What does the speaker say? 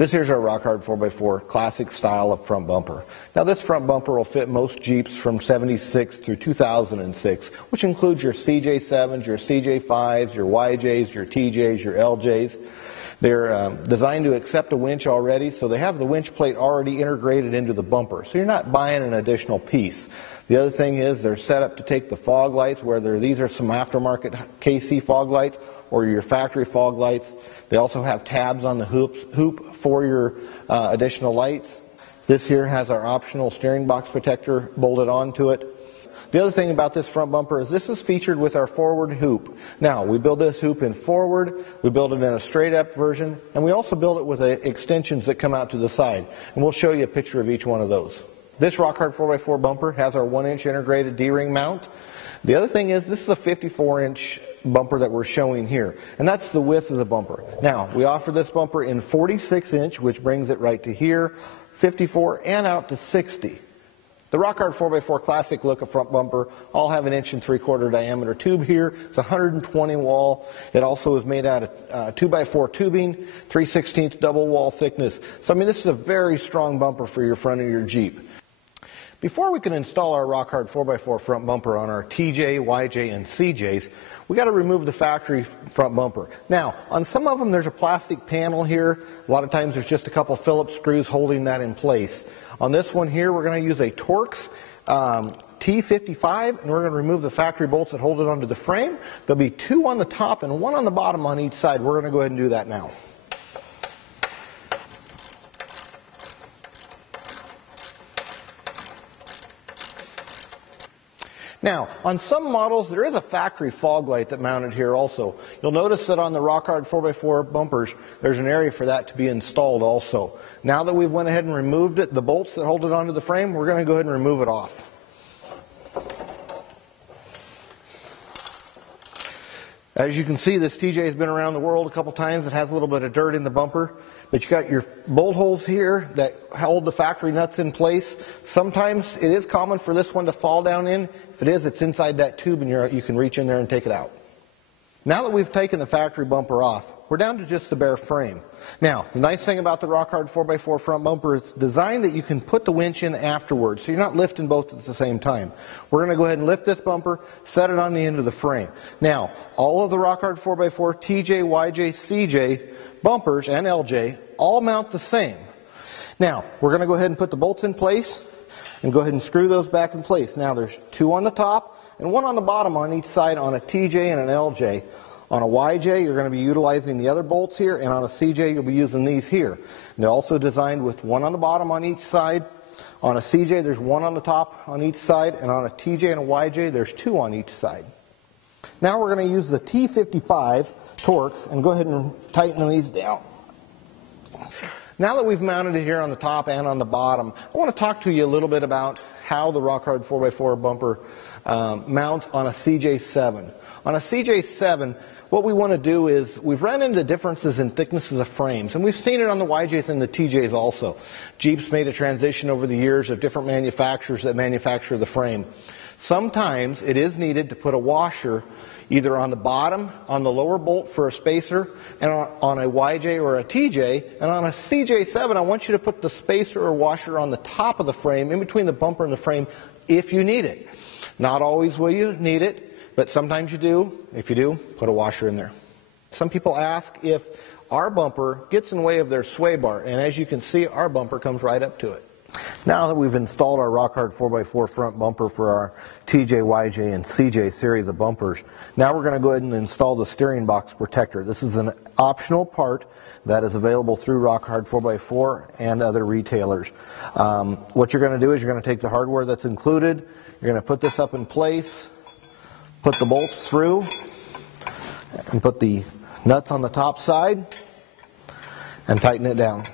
This here's our rock hard 4x4 classic style of front bumper. Now this front bumper will fit most Jeeps from 76 through 2006, which includes your CJ7s, your CJ5s, your YJs, your TJs, your LJs. They're designed to accept a winch already, so they have the winch plate already integrated into the bumper, so you're not buying an additional piece. The other thing is they're set up to take the fog lights, whether these are some aftermarket KC fog lights or your factory fog lights. They also have tabs on the hoop for your additional lights. This here has our optional steering box protector bolted onto it. The other thing about this front bumper is this is featured with our forward hoop. Now, we build this hoop in forward, we build it in a straight up version, and we also build it with extensions that come out to the side. And we'll show you a picture of each one of those. This rock hard 4x4 bumper has our 1-inch integrated D-ring mount. The other thing is this is a 54-inch bumper that we're showing here, and that's the width of the bumper. Now, we offer this bumper in 46-inch, which brings it right to here, 54, and out to 60. The rock hard 4x4 classic look of front bumper all have an 1 3/4 diameter tube here. It's 120 wall. It also is made out of 2x4 tubing, 3/16 double wall thickness. So I mean, this is a very strong bumper for your front of your Jeep. Before we can install our rock hard 4x4 front bumper on our TJ, YJ, and CJs, we got to remove the factory front bumper. Now, on some of them there's a plastic panel here. A lot of times there's just a couple Phillips screws holding that in place. On this one here, we're going to use a Torx T55, and we're going to remove the factory bolts that hold it onto the frame. There'll be 2 on the top and 1 on the bottom on each side. We're going to go ahead and do that now. Now, on some models, there is a factory fog light that mounted here also. You'll notice that on the rock hard 4x4 bumpers, there's an area for that to be installed also. Now that we've went ahead and removed it, the bolts that hold it onto the frame, we're going to go ahead and remove it off. As you can see, this TJ has been around the world a couple times. It has a little bit of dirt in the bumper. But you got your bolt holes here that hold the factory nuts in place. Sometimes it is common for this one to fall down in. If it is, it's inside that tube and you can reach in there and take it out. Now that we've taken the factory bumper off, we're down to just the bare frame. Now, the nice thing about the rock hard 4x4 front bumper is it's designed that you can put the winch in afterwards, so you're not lifting both at the same time. We're going to go ahead and lift this bumper, set it on the end of the frame. Now, all of the rock hard 4x4 TJ, YJ, CJ bumpers and LJ all mount the same. Now, we're going to go ahead and put the bolts in place and go ahead and screw those back in place. Now, there's 2 on the top and 1 on the bottom on each side on a TJ and an LJ. On a YJ, you're going to be utilizing the other bolts here, and on a CJ, you'll be using these here. And they're also designed with 1 on the bottom on each side. On a CJ, there's 1 on the top on each side, and on a TJ and a YJ, there's 2 on each side. Now we're going to use the T55 Torx and go ahead and tighten these down. Now that we've mounted it here on the top and on the bottom, I want to talk to you a little bit about how the rock hard 4x4 bumper mounts on a CJ7. On a CJ7, what we want to do is, we've run into differences in thicknesses of frames, and we've seen it on the YJs and the TJs also. Jeep's made a transition over the years of different manufacturers that manufacture the frame. Sometimes it is needed to put a washer either on the bottom, on the lower bolt for a spacer, and on a YJ or a TJ, and on a CJ7, I want you to put the spacer or washer on the top of the frame, in between the bumper and the frame, if you need it. Not always will you need it, but sometimes you do. If you do, put a washer in there. Some people ask if our bumper gets in the way of their sway bar, and as you can see, our bumper comes right up to it. Now that we've installed our rock hard 4x4 front bumper for our TJ, YJ, and CJ series of bumpers, now we're going to go ahead and install the steering box protector. This is an optional part that is available through rock hard 4x4 and other retailers. What you're going to do is you're going to take the hardware that's included, you're going to put this up in place, put the bolts through, and put the nuts on the top side, and tighten it down.